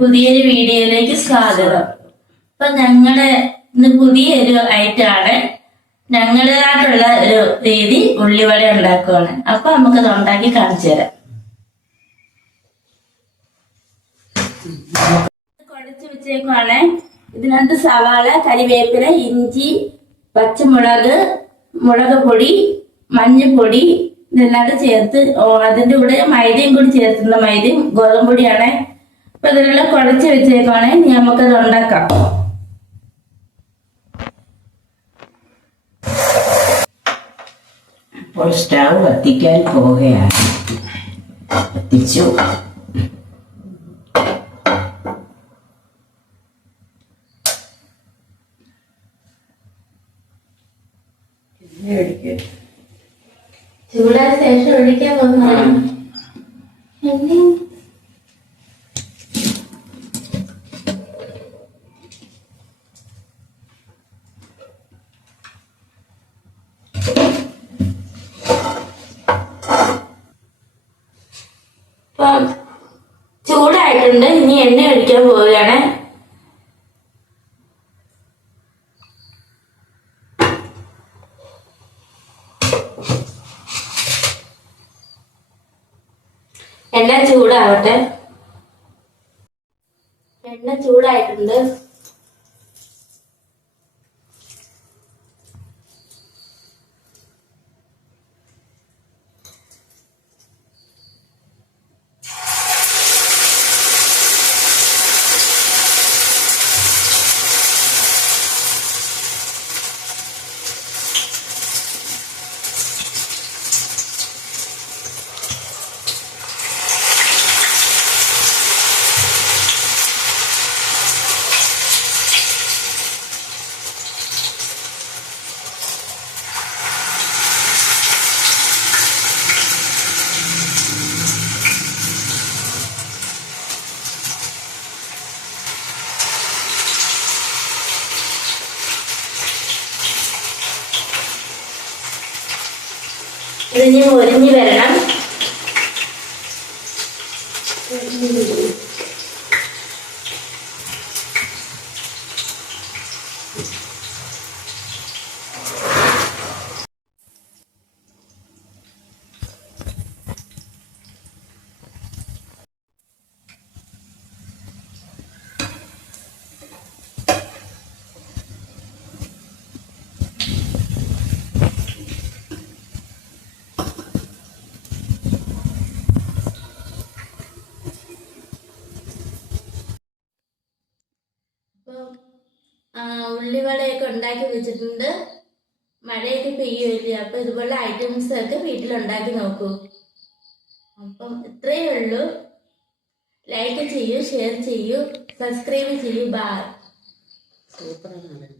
പുതിയൊരു വീഡിയോയിലേക്ക് സ്വാഗതം. അപ്പൊ ഞങ്ങളുടെ ഇന്ന് പുതിയൊരു ഐറ്റമാണ്. ഞങ്ങളുടേതായിട്ടുള്ള ഒരു രീതി ഉള്ളിവട ഉണ്ടാക്കുവാണ്. അപ്പൊ നമുക്കത് ഉണ്ടാക്കി കാണിച്ചു തരാം. കുഴച്ച് വെച്ചേക്കുവാണ്. ഇതിനകത്ത് സവാള കരിവേപ്പില ഇഞ്ചി പച്ചമുളക് മുളക് പൊടി മഞ്ഞൾപ്പൊടി ഇതെല്ലാം ചേർത്ത് അതിന്റെ കൂടെ മൈദയും കൂടി ചേർത്തുന്ന മൈദയും ഗോതമ്പ് പൊടിയാണ്. അപ്പൊ ഇതെല്ലാം കുഴച്ച് വെച്ചേക്കുവാണ്. നമുക്കത് ഉണ്ടാക്കാം. അപ്പോൾ സ്റ്റവ് കത്തിക്കാൻ പോവുകയാണ്. കത്തിച്ചു. ചൂടായ ശേഷം ഒഴിക്കാൻ പോകുന്നതാണ് എണ്ണ ഇപ്പം ചൂടായിട്ടുണ്ട് ഇനി എണ്ണ ഒഴിക്കാൻ പോവുകയാണ്. എണ്ണ ചൂടാവട്ടെ. എണ്ണ ചൂടായിട്ടുണ്ട്. ഇതിനി മുരിഞ്ഞ് വരണം. അപ്പം ആ, ഉള്ളിവടയൊക്കെ ഉണ്ടാക്കി വെച്ചിട്ടുണ്ട്. മഴയൊക്കെ പെയ്യുമല്ലേ? അപ്പൊ ഇതുപോലെ ഐറ്റംസ് ഒക്കെ വീട്ടിൽ ഉണ്ടാക്കി നോക്കൂ. അപ്പം ഇത്രയേ ഉള്ളൂ. ലൈക്ക് ചെയ്യൂ ഷെയർ ചെയ്യൂ സബ്സ്ക്രൈബ് ചെയ്യൂ. ബായ്. സൂപ്പറാണ്.